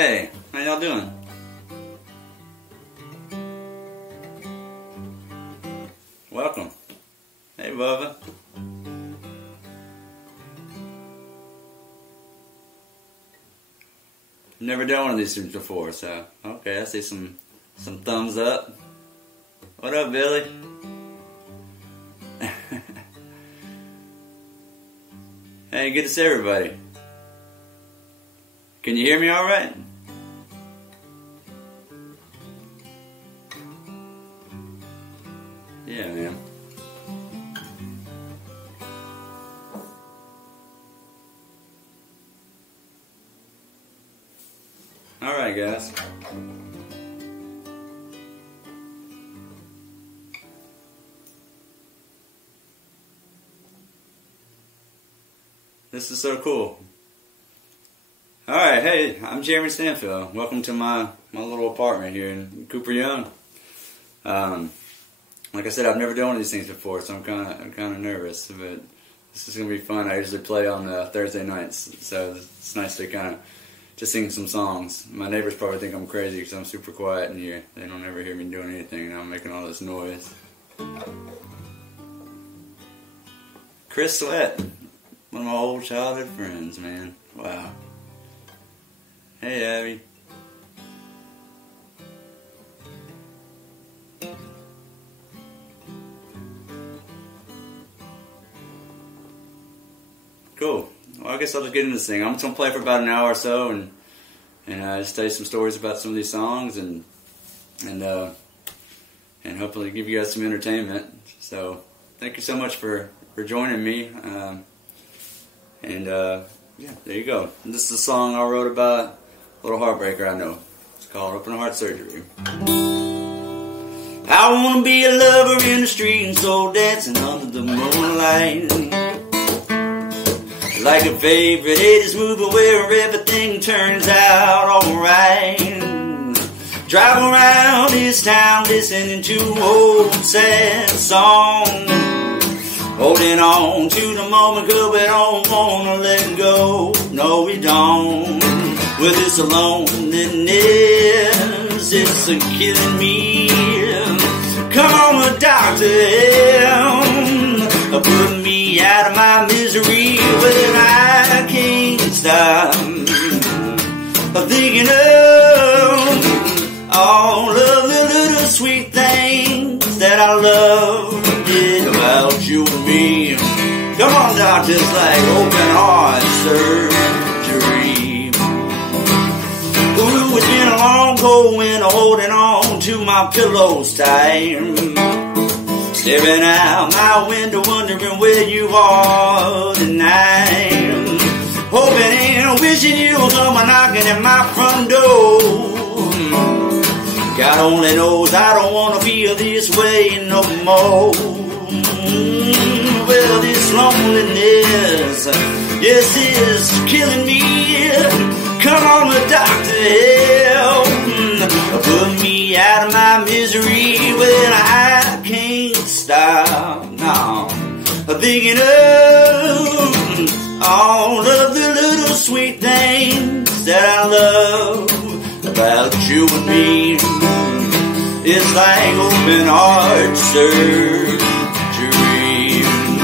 Hey, how y'all doing? Welcome. Hey, Bubba. Never done one of these things before, so okay, I see some thumbs up. What up, Billy? Hey, good to see everybody. Can you hear me all right? Yeah, man. All right, guys. This is so cool. Alright, hey, I'm Jeremy Stanfill. Welcome to my little apartment here in Cooper Young. Like I said, I've never done one of these things before, so I'm kind of nervous, but this is gonna be fun. I usually play on Thursday nights, so it's nice to kind of just sing some songs. My neighbors probably think I'm crazy because I'm super quiet in here. They don't ever hear me doing anything, and I'm making all this noise. Chris Sweat, one of my old childhood friends, man. Wow. Hey, Abby. Cool. Well, I guess I'll just get into this thing. I'm just gonna play for about an hour or so, and just tell you some stories about some of these songs, and hopefully give you guys some entertainment. So, thank you so much for joining me. Yeah, there you go. And this is a song I wrote about a little heartbreaker I know. It's called Open Heart Surgery. I wanna be a lover in the street and soul dancing under the moonlight, like a favorite 80s movie where everything turns out alright. Drive around this town listening to old sad songs, holding on to the moment 'cause we don't wanna let go. No, we don't. With this loneliness, it's killing me. Come on, doctor, put me out of my misery. Well, I can't stop thinking of all of the little sweet things that I love did about you and me. Come on, doctor, it's like open heart surgery. Ooh, it's been a long cold winter holding on to my pillows tight, staring out my window wondering where you are tonight, hoping and wishing you'll come knocking at my front door. God only knows I don't want to feel this way no more. Well, this loneliness, yes, it's killing me. Come on, the doctor, help put me out of my misery. Well, I can't stop now thinking of all of the little sweet things that I love about you and me. It's like open heart surgery.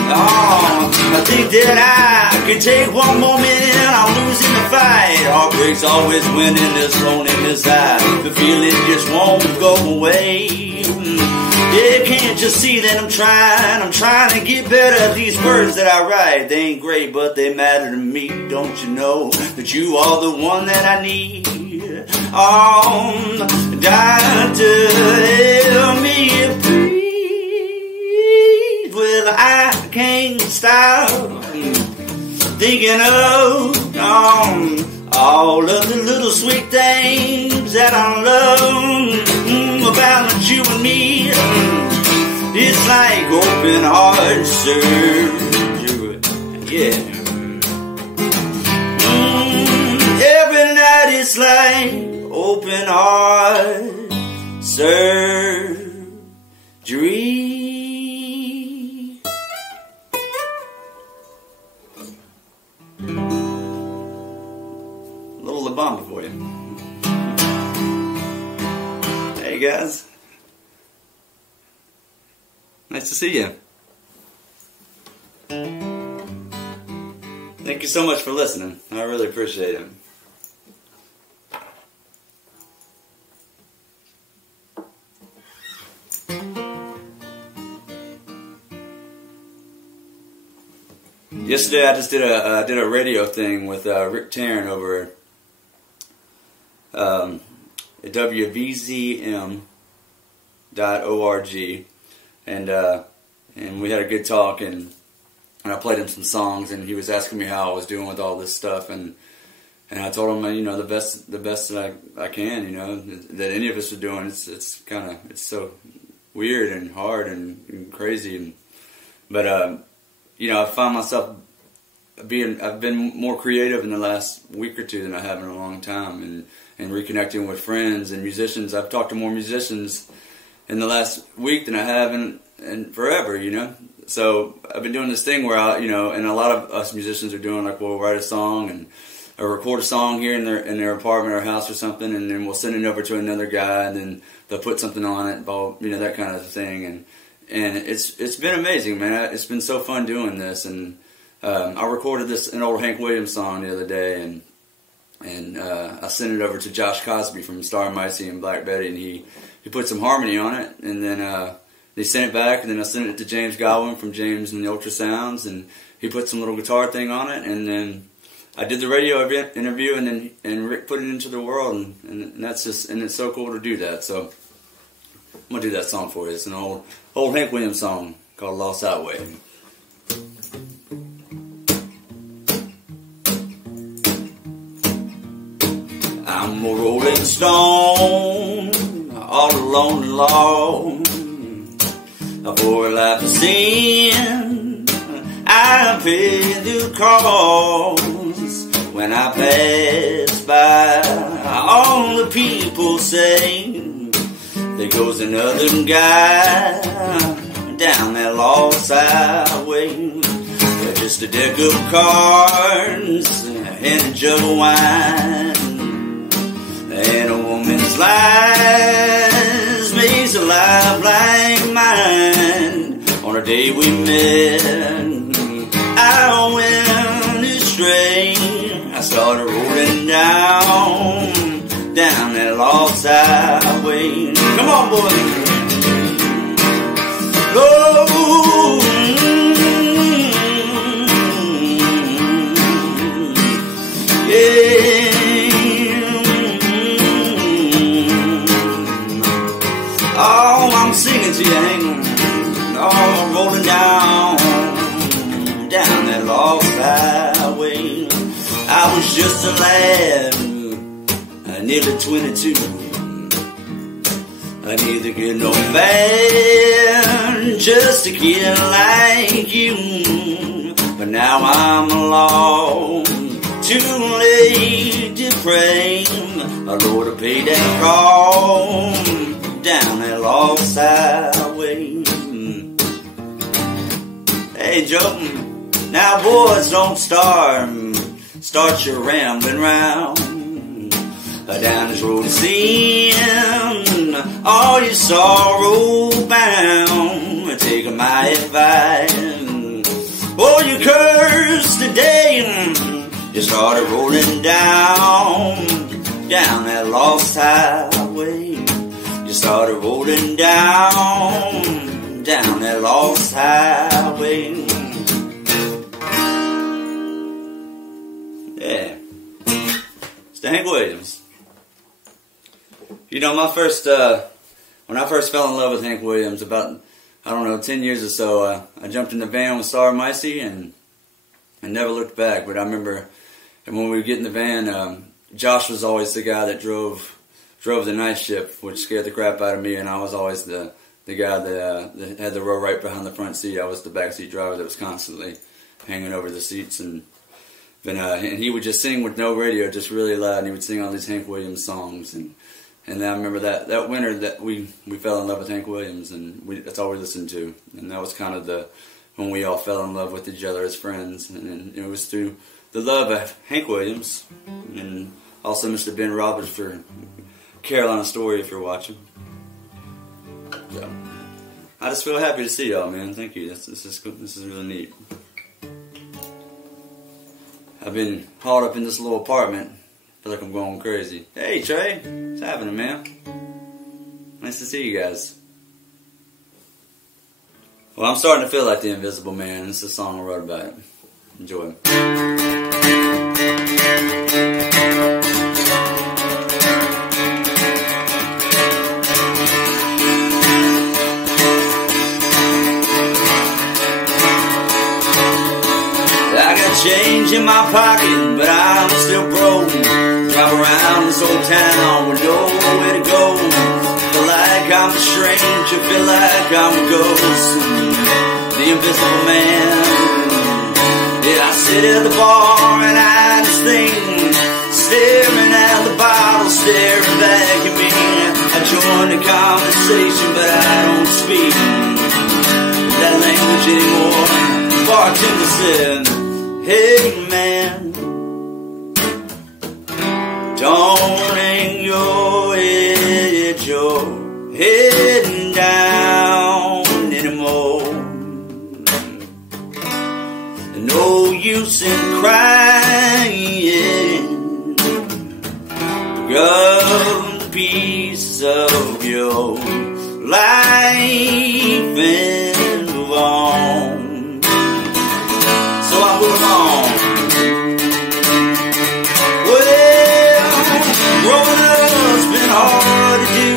Oh, I think that I could take one more minute. I'm losing the fight. Heartbreak's always winning this loneliness. The feeling just won't go away. Yeah, can't you see that I'm trying to get better. These words that I write, they ain't great, but they matter to me. Don't you know that you are the one that I need? Oh, doctor, help me breathe. Well, I can't stop thinking of all of the little sweet things that I love about you and me. It's like open heart surgery. Yeah. Every night it's like open heart surgery. Little La Bamba for you. Nice to see you. Thank you so much for listening. I really appreciate it. Yesterday I just did a radio thing with Rick Tarrant over at WVZM.org, and we had a good talk, and I played him some songs, and he was asking me how I was doing with all this stuff, and I told him, you know, the best that I can, you know, that any of us are doing. It's so weird and hard and crazy, but you know, I find myself I've been more creative in the last week or two than I have in a long time, and reconnecting with friends and musicians. I've talked to more musicians in the last week than I have in forever, you know. So I've been doing this thing where I, you know, and a lot of us musicians are doing, like, we'll write a song or record a song here in their apartment or house or something, and then we'll send it over to another guy, and then they'll put something on it, you know, that kind of thing, and it's been amazing, man. It's been so fun doing this, and I recorded an old Hank Williams song the other day, and I sent it over to Josh Cosby from Star Micey and Black Betty, and he put some harmony on it, and then they sent it back, and then I sent it to James Godwin from James and the Ultrasounds, and he put some little guitar thing on it, and then I did the radio interview, and Rick put it into the world, and that's just, and it's so cool to do that. So I'm gonna do that song for you. It's an old Hank Williams song called "Lost Highway." I'm a rolling stone, all alone and long, for a life of sin. I pay the cost when I pass by. All the people say, there goes another guy down that lost highway. With just a deck of cards and a jug of wine, and a woman's lies makes a life like mine. On a day we met, I went astray. I started rolling down that lost highway. Come on, boy. Oh, yeah. Oh, I'm singing to you, hang on. Oh, rolling down that lost highway. I was just a lad, nearly 22. I neither get no man, just a kid like you. But now I'm alone, too late to pray. A Lord to pay that call down that lost highway. Hey Joe, now boys, don't start your rambling round down this road of sin, all your sorrow bound. Take my advice, oh, you curse today. You started rolling down that lost highway. You started rolling down that lost highway. Yeah, it's Hank Williams. You know, when I first fell in love with Hank Williams, about, 10 years or so, I jumped in the van with Star Micey and never looked back. But I remember, and when we would get in the van, Josh was always the guy that drove the night shift, which scared the crap out of me, and I was always the guy that had the row right behind the front seat. I was the backseat driver that was constantly hanging over the seats, and he would just sing with no radio, just really loud, and he would sing all these Hank Williams songs, and I remember that winter that we fell in love with Hank Williams, and that's all we listened to, and that was kind of when we all fell in love with each other as friends, and it was through the love of Hank Williams, and also Mr. Ben Roberts for Carolina Story, if you're watching. So, I just feel happy to see y'all, man. Thank you. This is really neat. I've been hauled up in this little apartment. Feel like I'm going crazy. Hey Trey, what's happening, man? Nice to see you guys. Well, I'm starting to feel like the Invisible Man. This is a song I wrote about it. Enjoy. Change in my pocket, but I'm still broke. Drive around this old town with nowhere to go. Feel like I'm a stranger, feel like I'm a ghost. The Invisible Man. Yeah, I sit at the bar and I just think, staring at the bottle, staring back at me. I join the conversation, but I don't speak that language anymore. Bartender said, hey man, don't hang your head down anymore. No use in crying, grab a piece of your life and move on. So I move on. Well, growing up's been hard to do,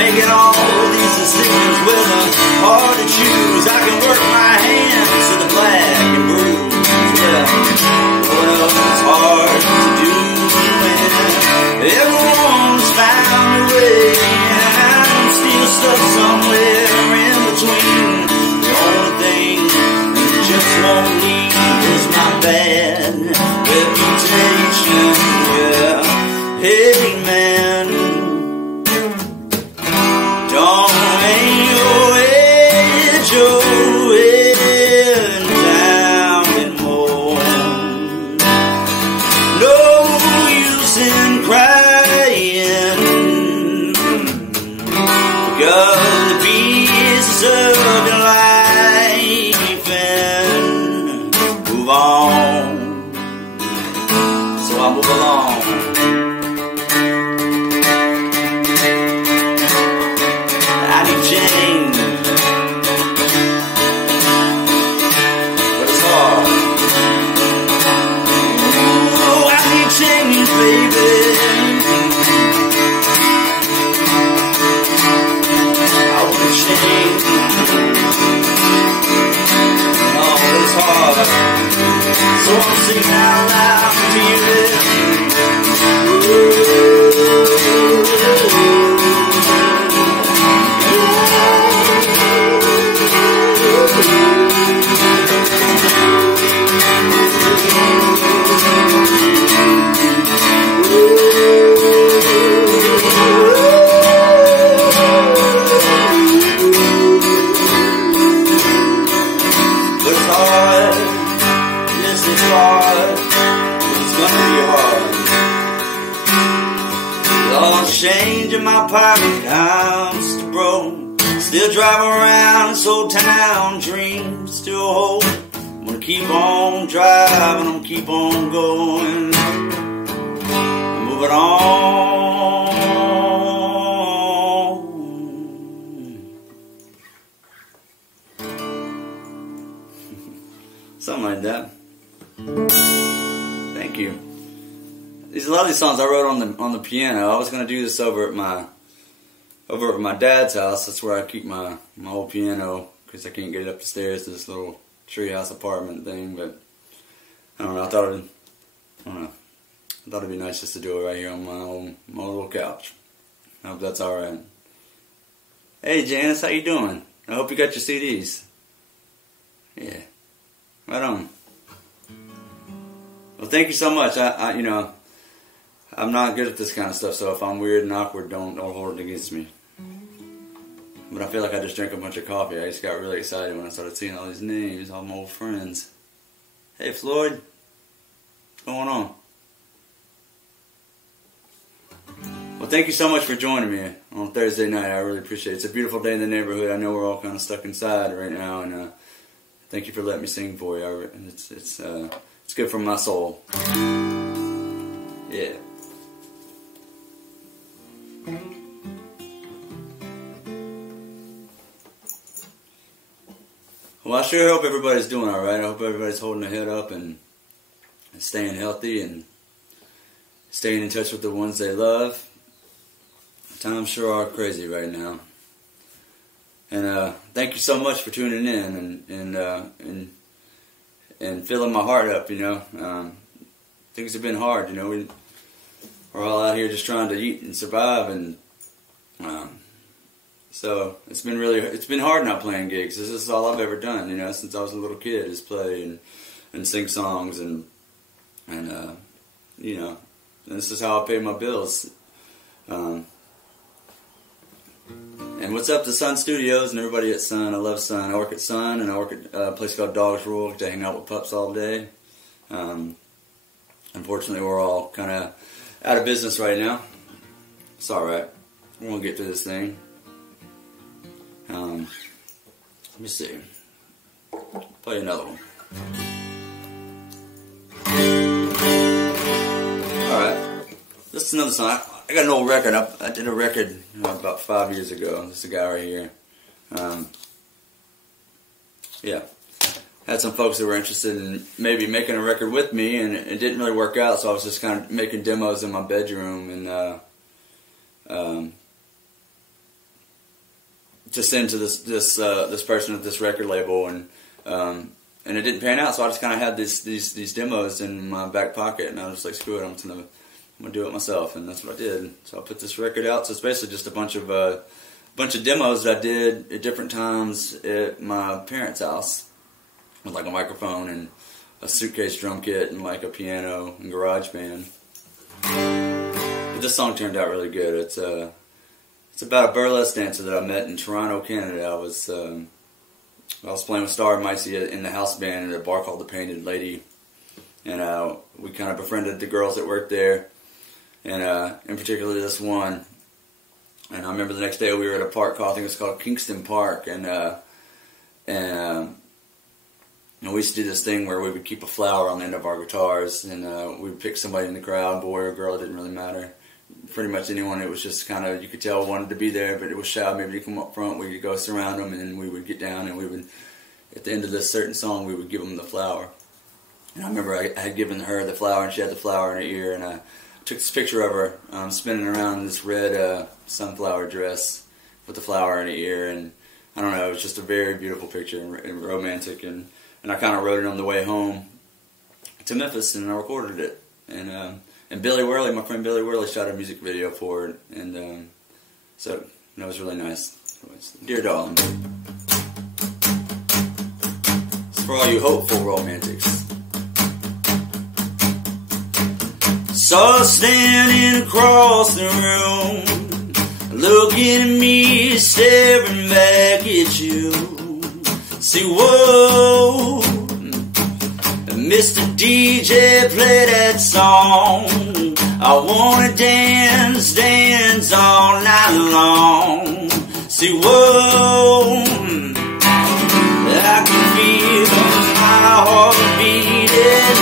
making all these decisions, well, hard to choose. I can work my hands to the black and bruise. Well, growing up is hard to do, and everyone's found a way. I'm still stuck somewhere in between. The only thing that just won't leave is my bad reputation, yeah. Hey man, don't hang your head down anymore. No use in crying, because the pieces of your life and move on. So I move along. I need change, but it's hard. Oh, I need change, baby. I want change. Oh, but it's hard. So I'm singing out loud to but it's hard. Yes, it's hard. It's gonna be hard. Lost change in my pocket, I'm still broke. Still driving around this old town, dreams still hold. I'm gonna keep on driving, I'm gonna keep on going. I'm moving on. Something like that. Thank you. These a lot of these songs I wrote on the piano. I was gonna do this over at my dad's house. That's where I keep my old piano, because I can't get it up the stairs to this little treehouse apartment thing. But I don't know. I thought it'd be nice just to do it right here on my little couch. I hope that's all right. Hey Janice, how you doing? I hope you got your CDs. Yeah, right on. Well, thank you so much. You know, I'm not good at this kind of stuff, so if I'm weird and awkward, don't hold it against me. But I feel like I just drank a bunch of coffee. I just got really excited when I started seeing all these names, all my old friends. Hey Floyd, what's going on? Well, thank you so much for joining me on Thursday night. I really appreciate it. It's a beautiful day in the neighborhood. I know we're all kind of stuck inside right now, and thank you for letting me sing for you. It's good for my soul. Yeah. Well, I sure hope everybody's doing all right. I hope everybody's holding their head up and staying healthy and staying in touch with the ones they love. Times sure are crazy right now. And thank you so much for tuning in and filling my heart up, you know. Things have been hard, you know. We're all out here just trying to eat and survive, and so it's been hard not playing gigs. This is all I've ever done, you know, since I was a little kid, is play and sing songs and you know, and this is how I pay my bills. And what's up to Sun Studios and everybody at Sun? I love Sun. I work at Sun, and I work at a place called Dogs Rule to hang out with pups all day. Unfortunately, we're all kind of out of business right now. It's alright. We're going to get through this thing. Let me see. Play another one. Alright. This is another song. I got an old record. I did a record about 5 years ago. This is a guy right here. Yeah. Had some folks that were interested in maybe making a record with me, and it didn't really work out, so I was just kind of making demos in my bedroom and to send to this person at this record label, and it didn't pan out, so I just kind of had these demos in my back pocket, and I was just like, screw it, I'm gonna do it myself, and that's what I did. So I put this record out. So it's basically just a bunch of demos that I did at different times at my parents' house, with like a microphone and a suitcase drum kit and like a piano and garage band. But this song turned out really good. It's about a burlesque dancer that I met in Toronto, Canada. I was playing with Star and Micey in the house band at a bar called The Painted Lady, and we kind of befriended the girls that worked there, and in particular this one. And I remember the next day we were at a park called, I think it was called Kingston Park, and we used to do this thing where we would keep a flower on the end of our guitars, and we would pick somebody in the crowd, boy or girl, it didn't really matter. Pretty much anyone. It was just kind of, you could tell wanted to be there, but it was shy. Maybe you come up front, we could go surround them, and then we would get down, and we would, at the end of this certain song, we would give them the flower. And I remember I had given her the flower, and she had the flower in her ear, and I took this picture of her spinning around in this red sunflower dress with the flower in her ear, and I don't know, it was just a very beautiful picture and romantic, and I kind of wrote it on the way home to Memphis, and I recorded it, and Billy Worley, my friend Billy Worley, shot a music video for it, and so that was really nice. Dear Darling. It's for all you hopeful romantics. Saw her standing across the room, looking at me, staring back at you. See, whoa, Mr. DJ, play that song. I wanna dance, dance all night long. See, whoa, I can feel my heart beating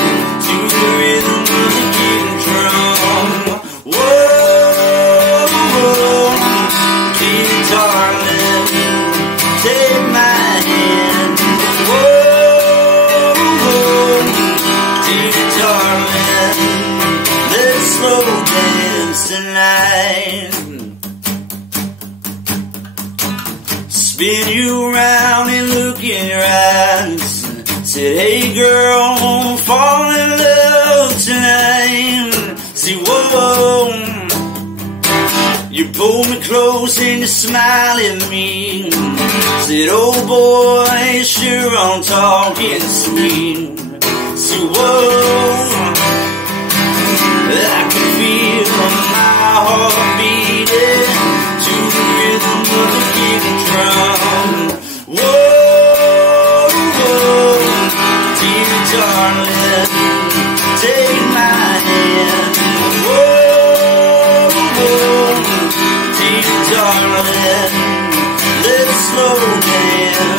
to the rhythm of the kicking drum. Whoa, dear darling, take my hand. Whoa, dear darling, let's slow dance tonight. Spin you around and look in your eyes. Said, hey girl, fall in love tonight. See, whoa, you pull me close and you smile at me. Said, oh boy, sure I'm talking sweet. See, whoa, I can feel my heart beating to the rhythm of the kicking drum. Whoa, dear darling, take my hand. Whoa, darling, let's slow down.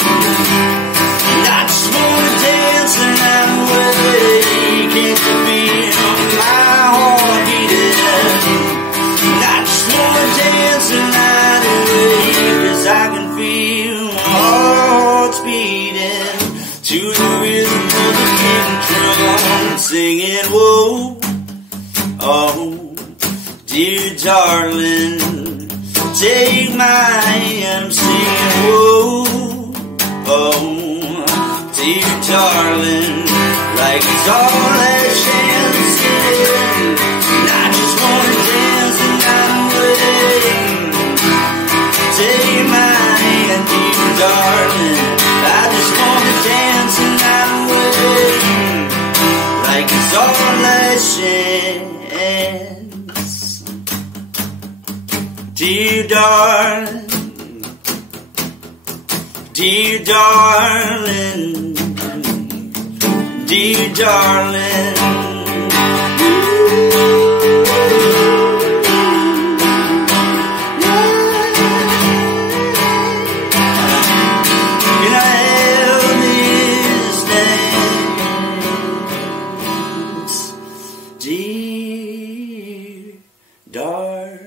I just wanna dance the night away. Can't you feel my heart beating? I just wanna dance the night away, 'cause I can feel my heart's beating to the rhythm of the kicking drum, singing whoa, oh, dear darling, take my hand, singing whoa, oh, dear darling, like it's all that chance in. I just wanna dance the night away. Take my hand, dear darling, I just wanna dance the night away, like it's all that chance. Dear darling, dear darling, dear darling. Can I have this dance, dear darling?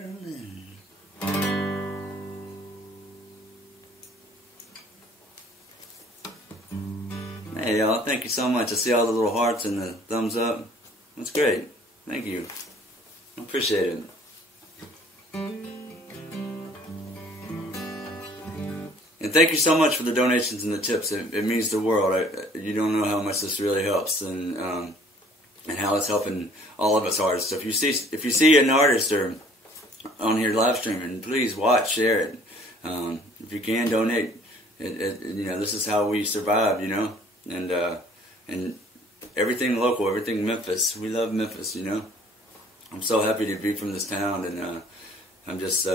Hey y'all, thank you so much. I see all the little hearts and the thumbs up. That's great. Thank you. I appreciate it. And thank you so much for the donations and the tips. It means the world. You don't know how much this really helps, and how it's helping all of us artists. So if you see an artist or on here live streaming, please watch, share it. If you can donate, you know, this is how we survive. You know. And everything local, everything Memphis. We love Memphis, you know. I'm so happy to be from this town, and I'm just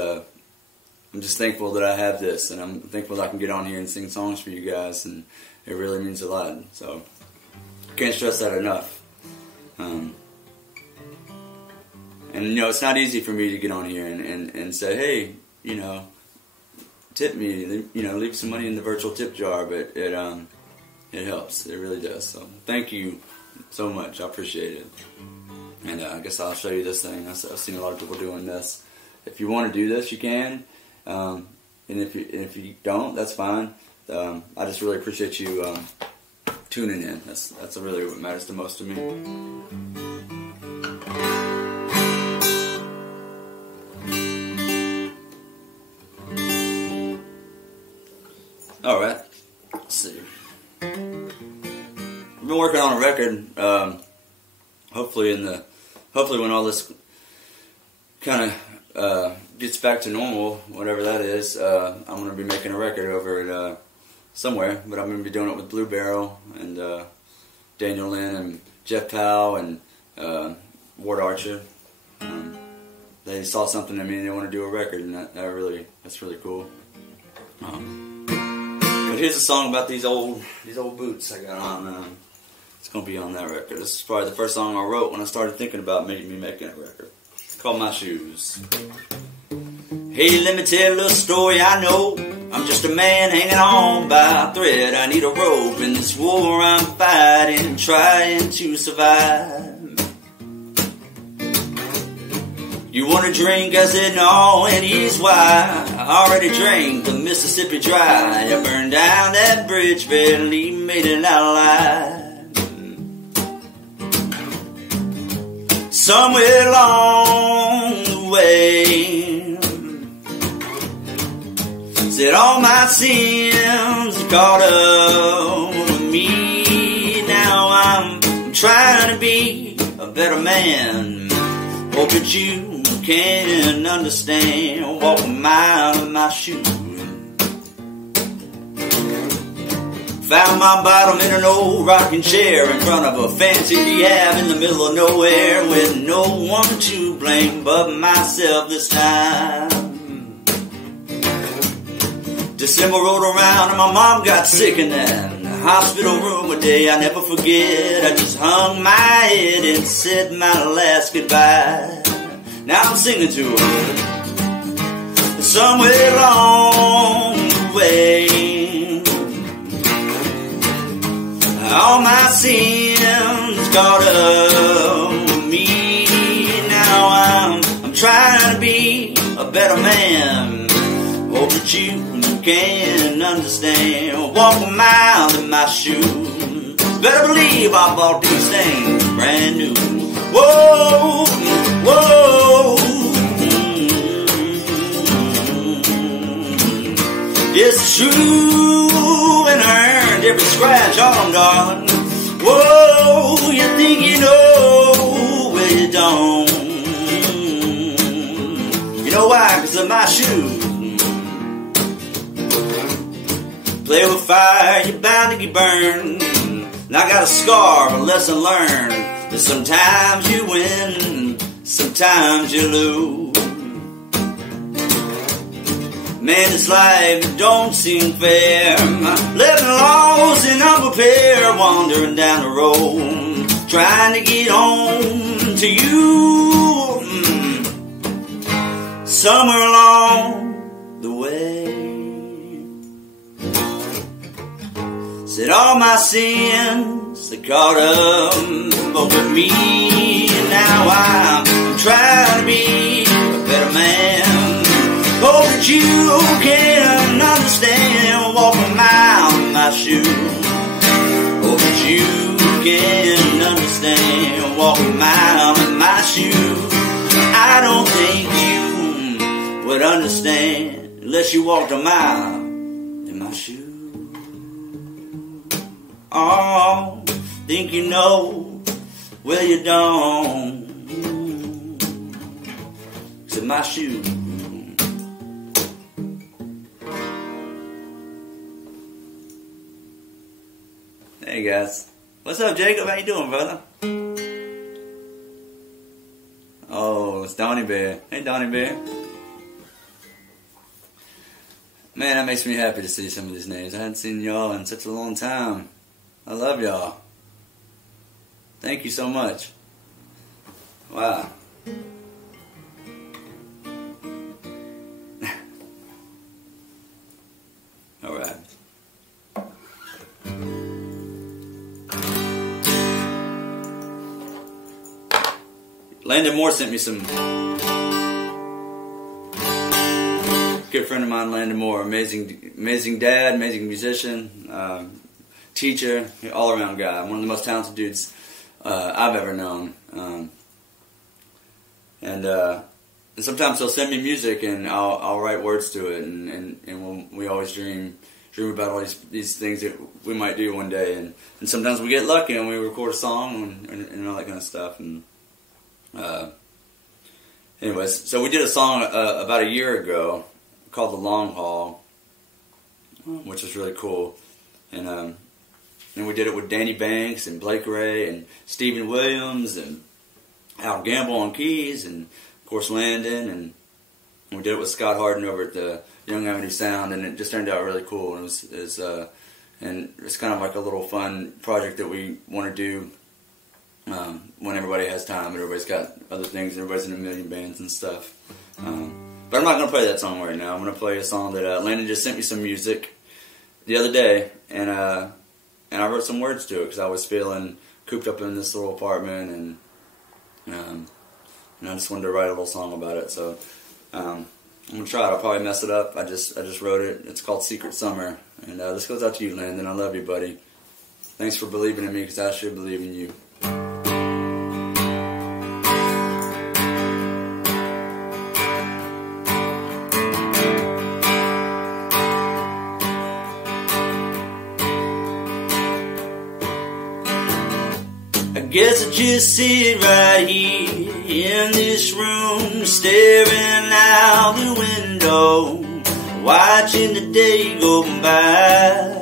thankful that I have this, and I'm thankful that I can get on here and sing songs for you guys, and it really means a lot. So can't stress that enough. And you know, it's not easy for me to get on here and say, hey, you know, tip me, you know, leave some money in the virtual tip jar, but it helps. It really does. So thank you so much. I appreciate it. And I guess I'll show you this thing. I've seen a lot of people doing this. If you want to do this, you can. And if you don't, that's fine. I just really appreciate you tuning in. That's really what matters the most to me. All right. Let's see. I've been working on a record. Hopefully when all this kind of gets back to normal, whatever that is, I'm going to be making a record over at somewhere. But I'm going to be doing it with Blue Barrel and Daniel Lynn and Jeff Powell and Ward Archer. They saw something in me and they want to do a record, and that's really cool. But here's a song about these old boots I got on. It's gonna be on that record. This is probably the first song I wrote when I started thinking about making a record. It's called My Shoes. Hey, let me tell a little story I know. I'm just a man hanging on by a thread. I need a rope in this war I'm fighting, trying to survive. You wanna drink? I said no, and here's why. I already drank the Mississippi dry. I burned down that bridge, barely made it out alive. Somewhere along the way, said all my sins caught up with me. Now I'm trying to be a better man. Hope that you can understand. Walk a mile in my shoes. Found my bottom in an old rocking chair in front of a fancy rehab in the middle of nowhere, with no one to blame but myself this time. December rolled around and my mom got sick in that hospital room a day I never forget. I just hung my head and said my last goodbye. Now I'm singing to her. somewhere along the way. All my sins caught up with me. Now I'm trying to be a better man. Hope that you can understand. Walk a mile in my shoes. Better believe I bought these things brand new. Whoa, whoa. It's true, and I earned every scratch on them, darling. Whoa, you think you know, well you don't. You know why? 'Cause of my shoes. Play with fire, you're bound to get burned. And I got a scar, a lesson learned. That sometimes you win, sometimes you lose. Man, this life don't seem fair. Living lost and unprepared, wandering down the road, trying to get home to you. Somewhere along the way, said all my sins that caught up with me, and now I'm trying to be a better man. Hope that you can understand. Walk a mile in my shoes. Hope that you can understand. Walk a mile in my shoes. I don't think you would understand unless you walked a mile in my shoes. Oh, think you know, well you don't. It's in my shoes. Hey guys, what's up, Jacob? How you doing, brother? Oh, it's Donnie Bear. Hey, Donnie Bear. Man, that makes me happy to see some of these names. I hadn't seen y'all in such a long time. I love y'all. Thank you so much. Wow. All right. Landon Moore sent me some. Good friend of mine, Landon Moore, amazing dad, amazing musician, teacher, all around guy. One of the most talented dudes I've ever known. And sometimes he'll send me music and I'll write words to it, and we always dream about all these things that we might do one day, and sometimes we get lucky and we record a song and all that kind of stuff. And anyways, so we did a song about a year ago called The Long Haul, which was really cool. And we did it with Danny Banks and Blake Ray and Stephen Williams and Al Gamble on keys, and of course Landon, and we did it with Scott Harden over at the Young Avenue Sound, and it just turned out really cool. And it's kind of like a little fun project that we want to do when everybody has time and everybody's got other things and everybody's in a million bands and stuff. But I'm not going to play that song right now. I'm going to play a song that Landon just sent me some music the other day, and I wrote some words to it because I was feeling cooped up in this little apartment, and I just wanted to write a little song about it. So I'm going to try it. I'll probably mess it up. I just wrote it. It's called Secret Summer, and this goes out to you, Landon. I love you, buddy. Thanks for believing in me because I should believe in you. Guess I just sit right here in this room, staring out the window, watching the day go by.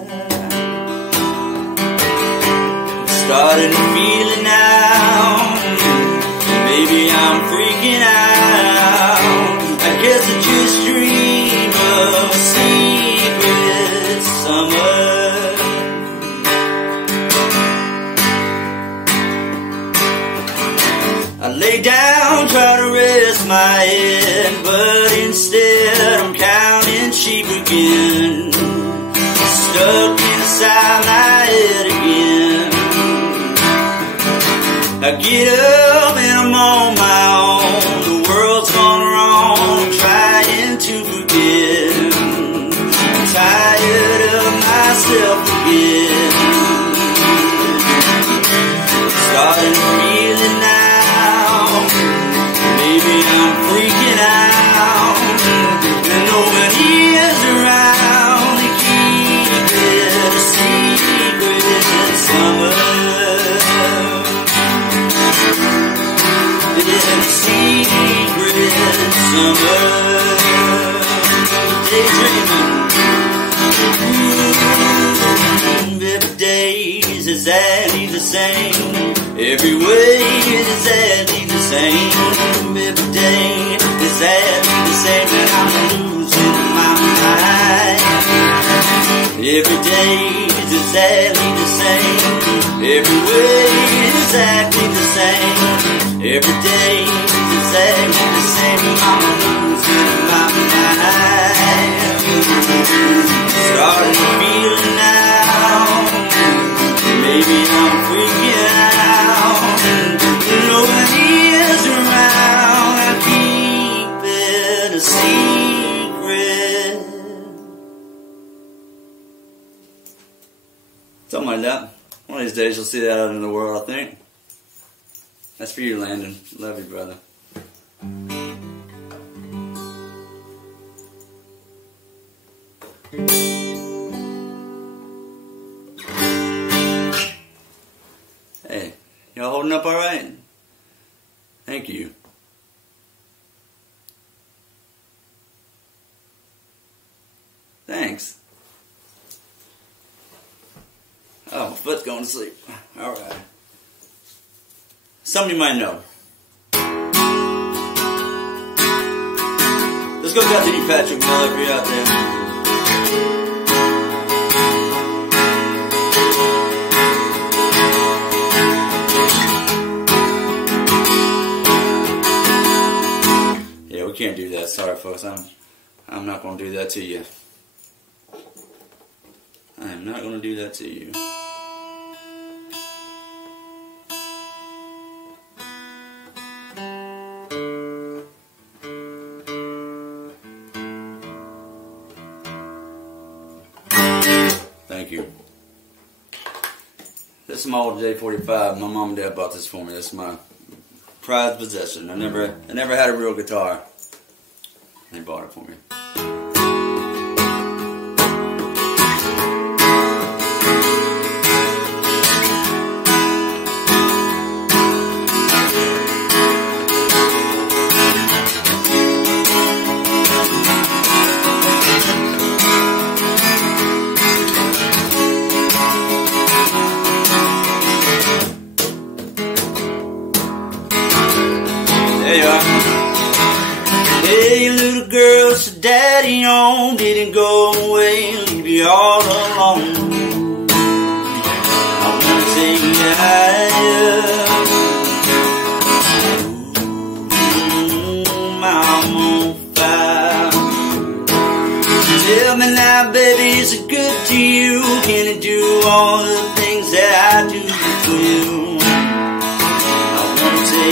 Starting to feel it now, maybe I'm freaking out. I guess I just dream of secret summer. I lay down, try to rest my head, but instead I'm sheep again, stuck inside my head again. I get up and I'm on my own. The world's gone wrong, I'm trying to forget. I'm tired of myself again. Starting to feel it now. Maybe I'm freaking out. And nobody is around to keep it a secret. Summer, secret summer, daydreaming. Every day is exactly the same. Every way is exactly the same. Every day is exactly the same, and I'm losing my mind. Every day is exactly the same. Every way is exactly the same. Every day is exactly the same. I'm losing my mind. Starting to feel it now. Maybe I'm freaking out. Nobody is around. I keep it a secret. Something like that. One of these days you'll see that out in the world, I think. That's for you, Landon. Love you, brother. Hey, y'all holding up all right? Thank you. Thanks. Oh, my foot's going to sleep. All right. Some of you might know. Let's go out to you, Patrick Miller, if you're out there. Yeah, we can't do that. Sorry, folks. I'm not going to do that to you. I am not going to do that to you. Thank you. This is my old J45. My mom and dad bought this for me. This is my prized possession. I never had a real guitar. They bought it for me. There you are. Hey, little girl, so daddy on didn't go away, leave you all alone. I wanna say I'm on fire. Tell me now, baby, is it good to you? Can it do all the things that I do for you? I wanna say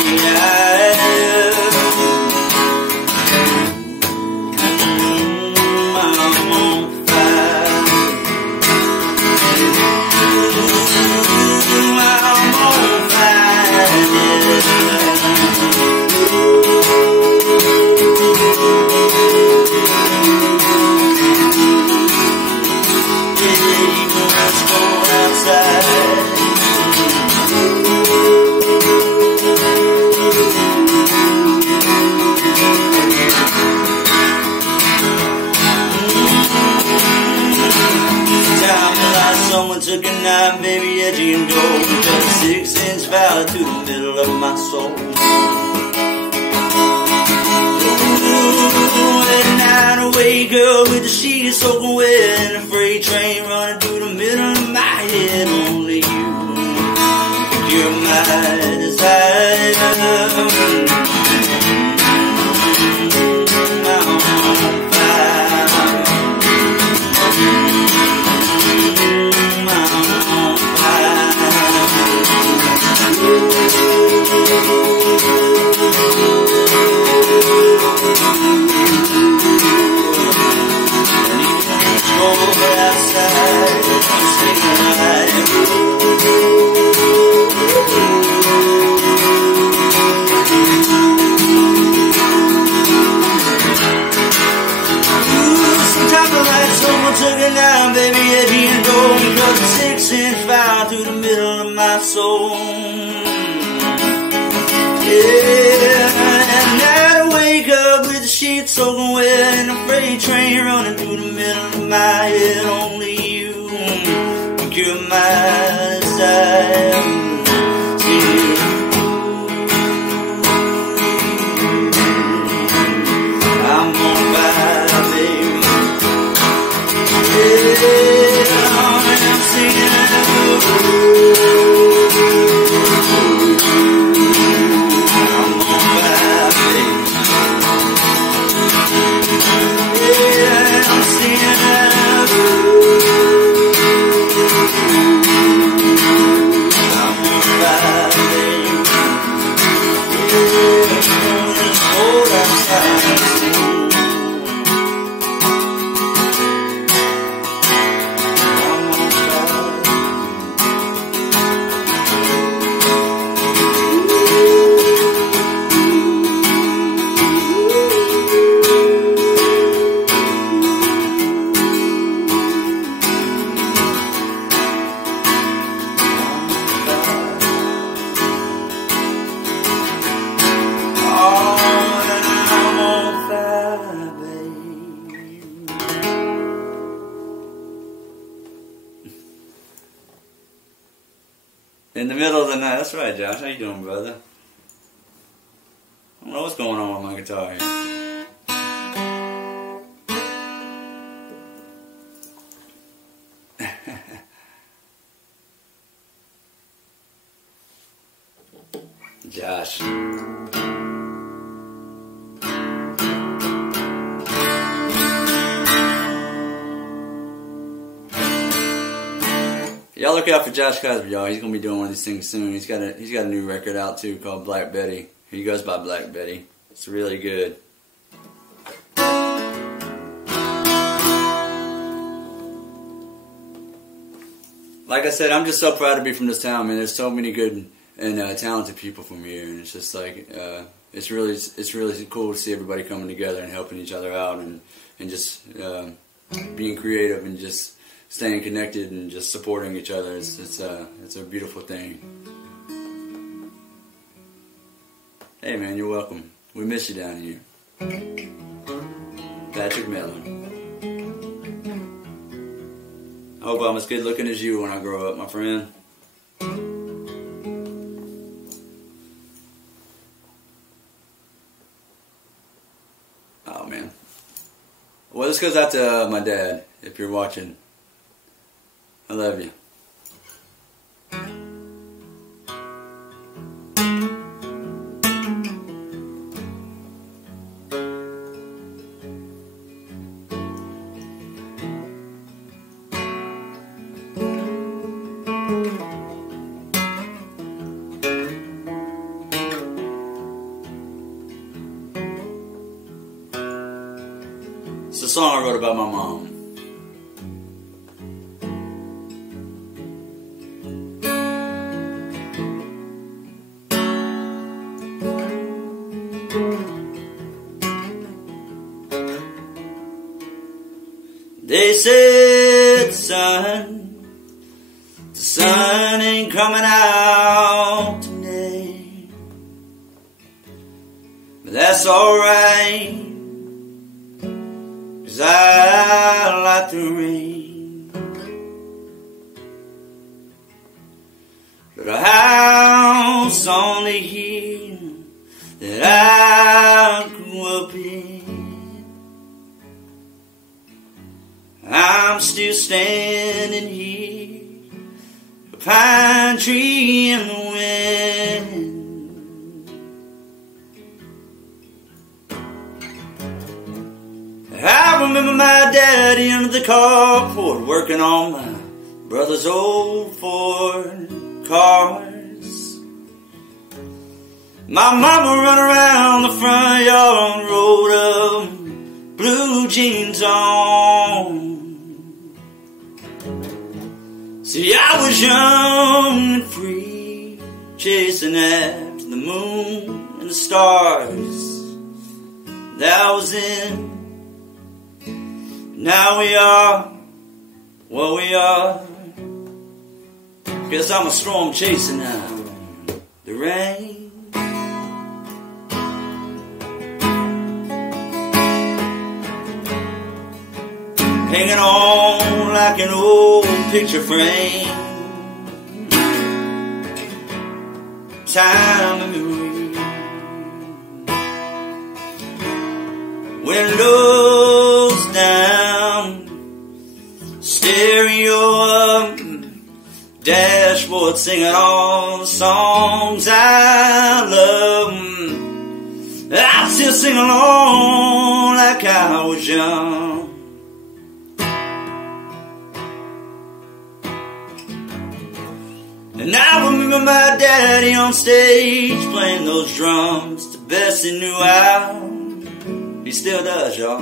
someone took a knife, baby, edgy and gold, cut a 6-inch valley through the middle of my soul. Ooh, at night I wake up with the sheets soaking wet and a freight train running through the middle of my head. Only you're my desire. I'm on fire. fire through the middle of my soul. Yeah, and now I wake up with the sheets soaking wet and a freight train running through the middle of my head. Only you can cure my desire. I'm on fire, baby. Yeah, I'm singing. In the middle of the night. That's right, Josh. How you doing, brother? I don't know what's going on with my guitar here. Josh. Y'all look out for Josh Cosby, y'all. He's gonna be doing one of these things soon. He's got a new record out too called Black Betty. He goes by Black Betty. It's really good. Like I said, I'm just so proud to be from this town, man. There's so many good and talented people from here, and it's just like it's really cool to see everybody coming together and helping each other out, and just being creative and just staying connected and just supporting each other. It's a beautiful thing. Hey man, you're welcome. We miss you down here. Patrick Mellon. I hope I'm as good looking as you when I grow up, my friend. Oh man. Well, this goes out to my dad, if you're watching. I love you. It's a song I wrote about my mom. They said, son, the sun ain't coming out today, but that's alright, 'cause I like the rain. But a house on the hill that I grew up in, I'm still standing here, a pine tree in the wind. I remember my daddy under the carport working on my brother's old Ford cars. My mama run around the front yard and rolled up blue jeans on. See, I was young and free, chasing after the moon and the stars that I was in. Now we are what we are, 'cause I'm a storm chasing out the rain. Hanging on like an old picture frame. Time and memory. Windows down, stereo up, dashboard singing all the songs I love. I still sing along like I was young. And I remember my daddy on stage playing those drums, the best he knew how. He still does, y'all.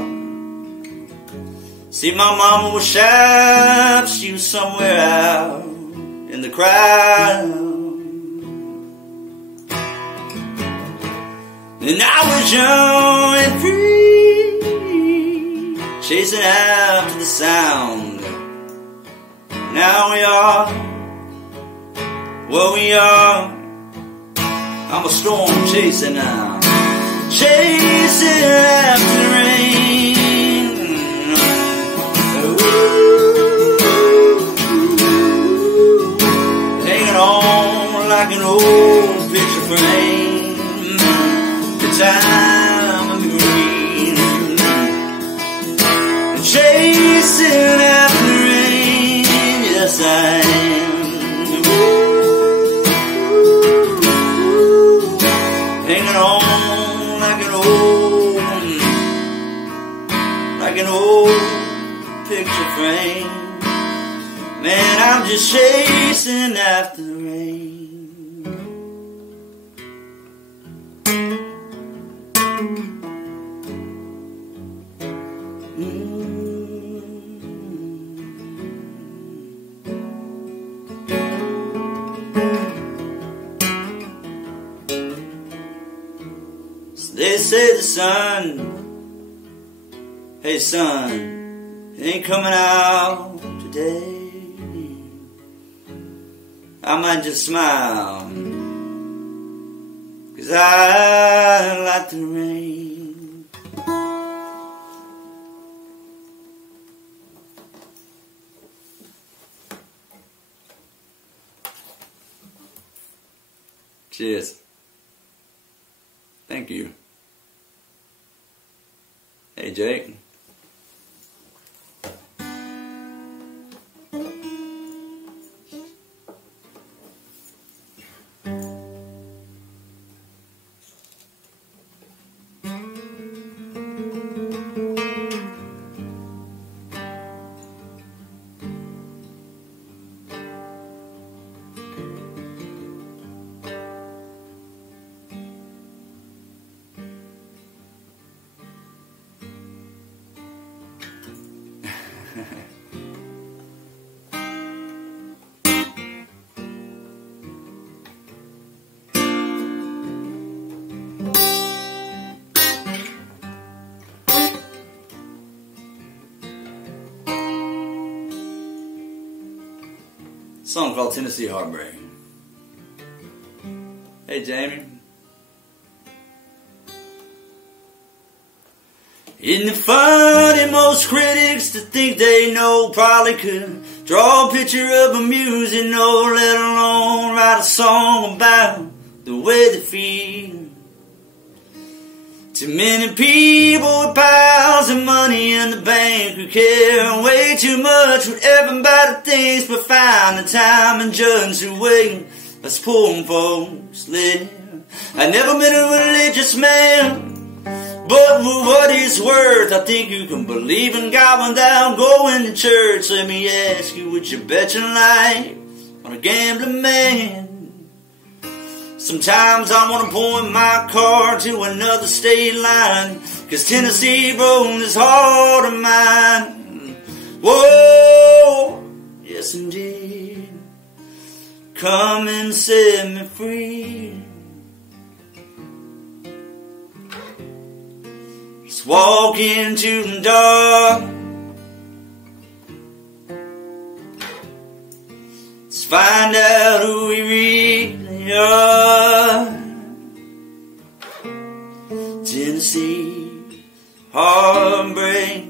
See, my mama was shy, she was somewhere out in the crowd. And I was young and free, chasing after the sound. Now we are what we are. I'm a storm chasing now, chasing after the rain. Ooh, hanging on like an old picture frame. The time of green, chasing after the rain. Yes, I am. Like an old picture frame. Man, I'm just chasing after the rain. So they say the sun, hey son, it ain't coming out today. I might just smile, 'cause I like the rain. Cheers. Thank you. Hey, Jake. Song called Tennessee Heartbreak. Hey, Jamie. Isn't it funny, most critics to think they know probably could draw a picture of a music note, let alone write a song about the way they feel. Too many people with piles of money in the bank who care way too much what everybody thinks, but find the time and judge the way us poor folks live. I never met a religious man, but for what it's worth, I think you can believe in God without going to church. Let me ask you, would you bet your life on a gambling man? Sometimes I want to point my car to another state line, 'cause Tennessee broke this heart of mine. Whoa, yes indeed, come and set me free. Just walk into the dark, just find out who we really are. Tennessee heartbreak.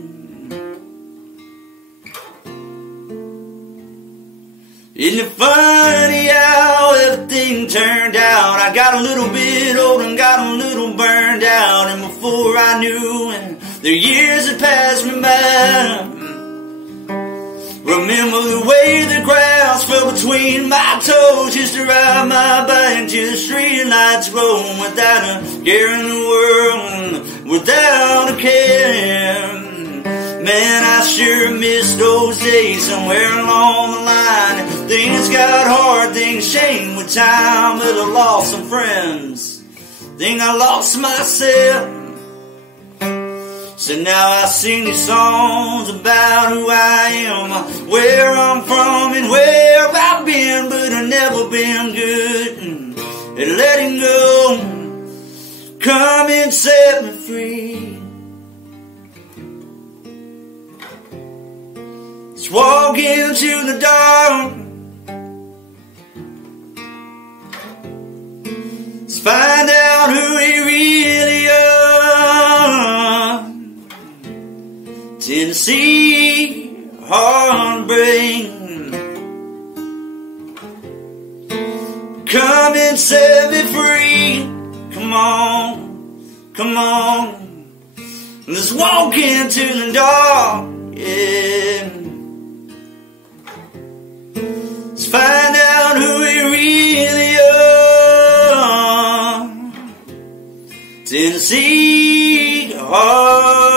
Isn't it funny how everything turned out? I got a little bit old and got a little burned out, and before I knew it, the years had passed me by. Remember the way the grass fell between my toes, just to ride my bike till the street lights roll, without a care in the world, without a care. Man, I sure miss those days. Somewhere along the line, things got hard, things changed with time, but I lost some friends. Think I lost myself. So now I sing these songs about who I am, where I'm from and where I've been, but I've never been good at letting go. Come and set me free. Let's walk into the dark. Let's find out who we really are. Tennessee heartbreak. Come and set me free. Come on, come on. Let's walk into the dark. Yeah. Let's find out who we really are. Tennessee heartbreak.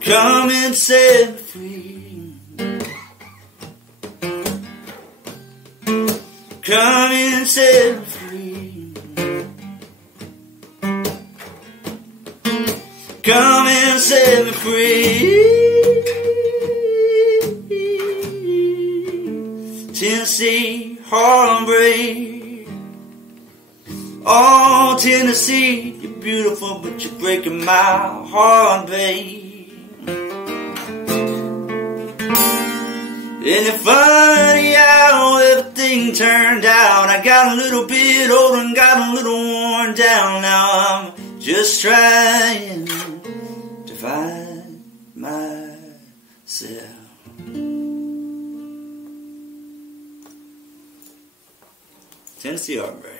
Come and set free. Come and set free. Come and set me free. Tennessee heartbreak. Oh, Tennessee, you're beautiful, but you're breaking my heart, babe. Isn't it funny how everything turned out? I got a little bit old and got a little worn down. Now I'm just trying to find myself. Tennessee heartbreak.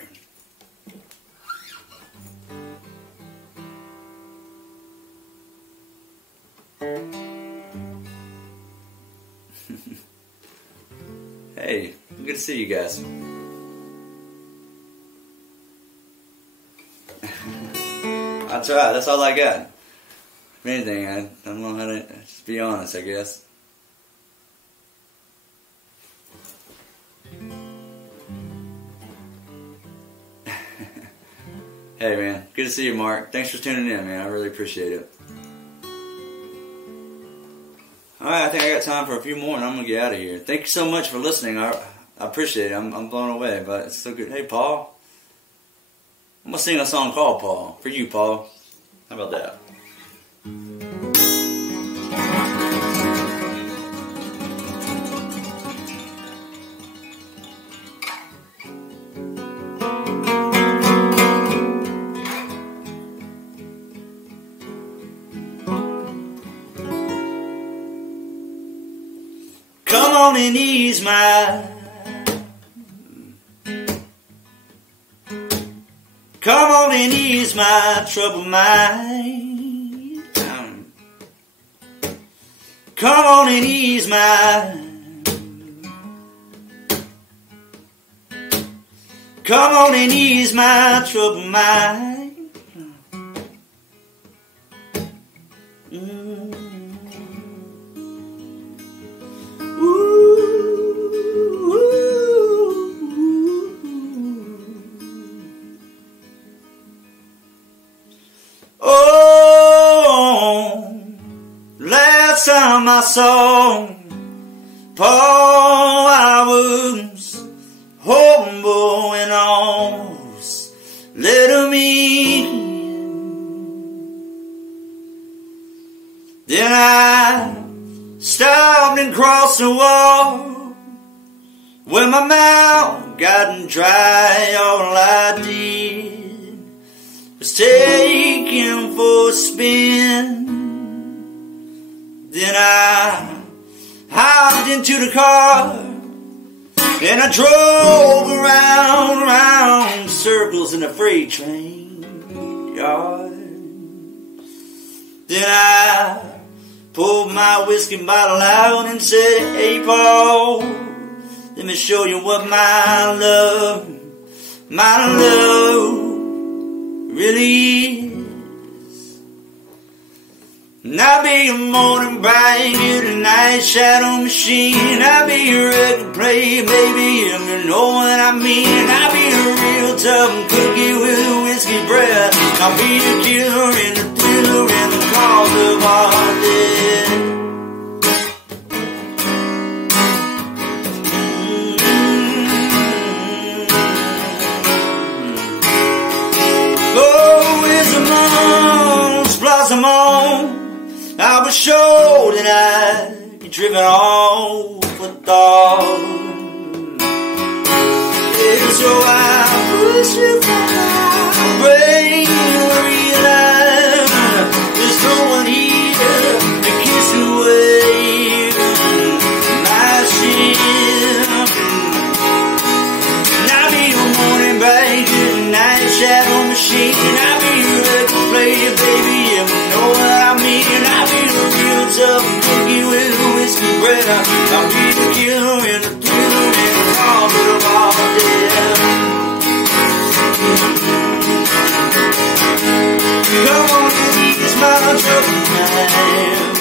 Hey, good to see you guys. I tried, that's all I got. If anything, I don't know how to just be honest, I guess. Hey man, good to see you, Mark. Thanks for tuning in, man. I really appreciate it. Alright, I think I got time for a few more and I'm going to get out of here. Thank you so much for listening. I appreciate it. I'm blown away, but it's so good. Hey, Paul. I'm going to sing a song called Paul. For you, Paul. How about that? Come on and ease my, come on and ease my troubled mind. Come on and ease my, come on and ease my troubled mind. Last time I saw Paul, I was humble and almost let him in. Then I stopped and crossed the wall. When my mouth got dry, all I did was take him for a spin. Then I hopped into the car and I drove around circles in the freight train yard. Then I pulled my whiskey bottle out and said, hey Paul, let me show you what my love really is. And I'll be your morning bright, you're the night shadow machine. I'll be your record player, baby, if you know what I mean. I'll be a real tough cookie with a whiskey breath. I'll be the killer and the thriller and the cause of all death. Oh, it's a moon's blossom on. I was sure that I'd be driven off with thought. Yeah, so I push you back, brain realize there's no one here to kiss away my ship. And I'll be your morning bright, your night shadow machine. I'll be your record player, baby, if you know what I mean. I'll be the real tough cookie with a whiskey bread. I'll be the killer and the thriller and the cause of all death. Come on and ease my troubled mind.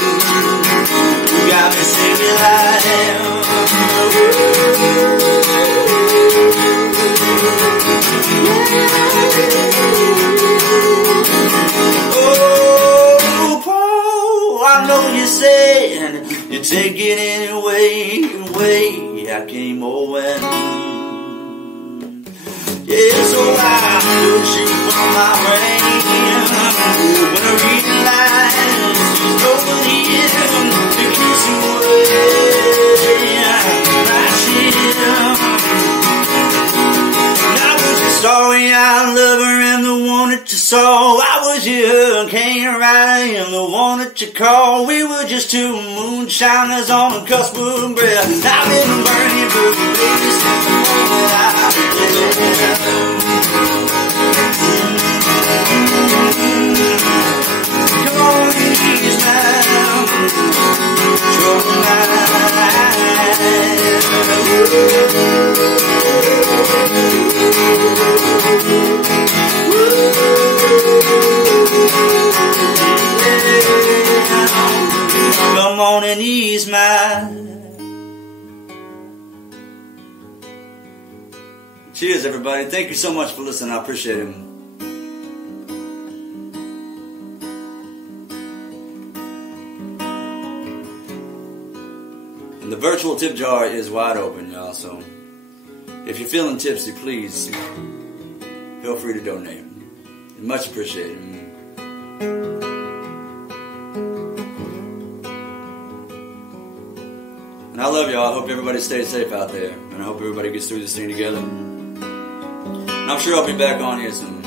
You got me singing loud. Oh, Paul, I know you said you take it anyway. I came over. Yeah, so I push you from my brain. When I realize there's nobody to kiss you away, my shit. I was your story-eyed lover and the one that you saw. I was your hurricane rider and the one that you called. We were just two moonshiners on the cusp of breath. I've been burning for you, baby, since the moment I did. Come on and ease my troubled mind. Come on and ease my. Cheers, everybody. Thank you so much for listening. I appreciate it. And the virtual tip jar is wide open, y'all. So if you're feeling tipsy, please feel free to donate. Much appreciated. And I love y'all. I hope everybody stays safe out there. And I hope everybody gets through this thing together. And I'm sure I'll be back on here soon.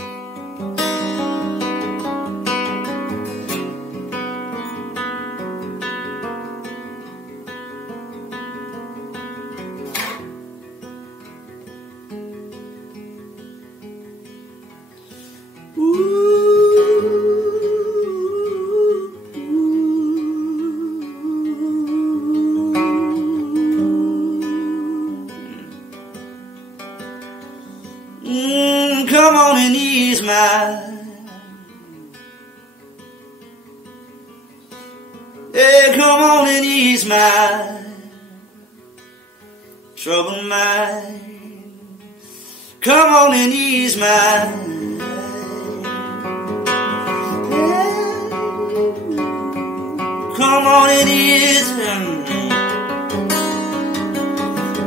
Come on and ease my. Yeah, come on and ease my troubled mind. Come on and ease my. Yeah. Come on and ease.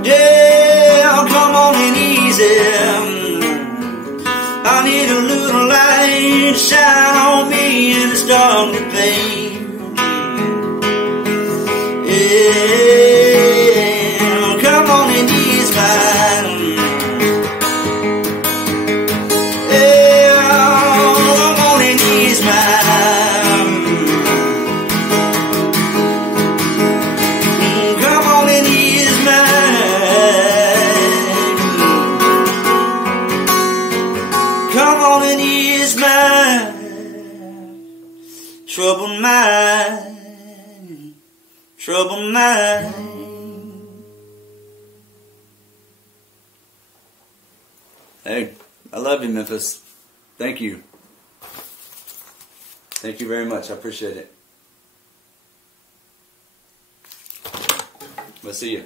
Yeah, come on and ease him. I need a little light to shine on me in this dark pain. restless mind, troubled mind, troubled mind. Hey, I love you, Memphis. Thank you. Thank you very much. I appreciate it. We'll see you.